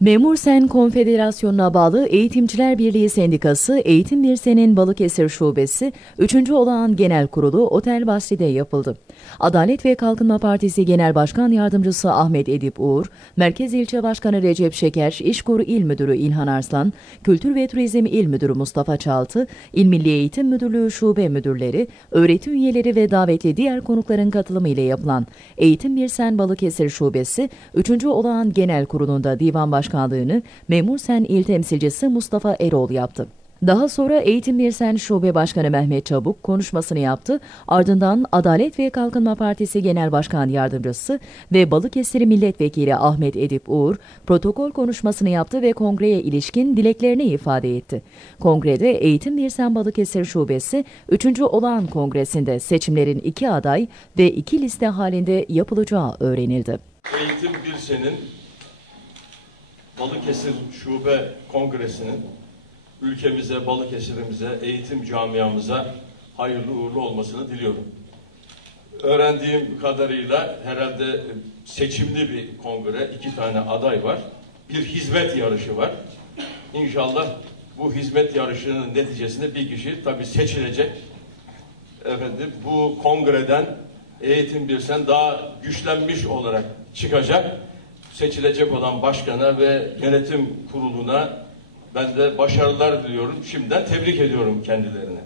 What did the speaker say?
Memur Sen Konfederasyonu'na bağlı Eğitimciler Birliği Sendikası Eğitim Birsen'in Balıkesir Şubesi 3. Olağan Genel Kurulu Otel Basri'de yapıldı. Adalet ve Kalkınma Partisi Genel Başkan Yardımcısı Ahmet Edip Uğur, Merkez İlçe Başkanı Recep Şeker, İşkur İl Müdürü İlhan Arslan, Kültür ve Turizm İl Müdürü Mustafa Çaltı, İl Milli Eğitim Müdürlüğü Şube Müdürleri, öğretim üyeleri ve davetli diğer konukların katılımıyla yapılan Eğitim Birsen Balıkesir Şubesi 3. Olağan Genel Kurulu'nda Divan Başkanlığını Memur Sen İl Temsilcisi Mustafa Erol yaptı. Daha sonra Eğitim Birsen Şube Başkanı Mehmet Çabuk konuşmasını yaptı. Ardından Adalet ve Kalkınma Partisi Genel Başkan Yardımcısı ve Balıkesir Milletvekili Ahmet Edip Uğur protokol konuşmasını yaptı ve kongreye ilişkin dileklerini ifade etti. Kongrede Eğitim Birsen Balıkesir Şubesi 3. olağan kongresinde seçimlerin iki aday ve iki liste halinde yapılacağı öğrenildi. Eğitim Birsen'in Balıkesir Şube Kongresi'nin ülkemize, Balıkesir'imize, eğitim camiamıza hayırlı uğurlu olmasını diliyorum. Öğrendiğim kadarıyla herhalde seçimli bir kongre, iki tane aday var. Bir hizmet yarışı var. İnşallah bu hizmet yarışının neticesinde bir kişi tabii seçilecek. Efendim bu kongreden eğitim birsen daha güçlenmiş olarak çıkacak. Seçilecek olan başkana ve yönetim kuruluna ben de başarılar diliyorum. Şimdiden tebrik ediyorum kendilerini.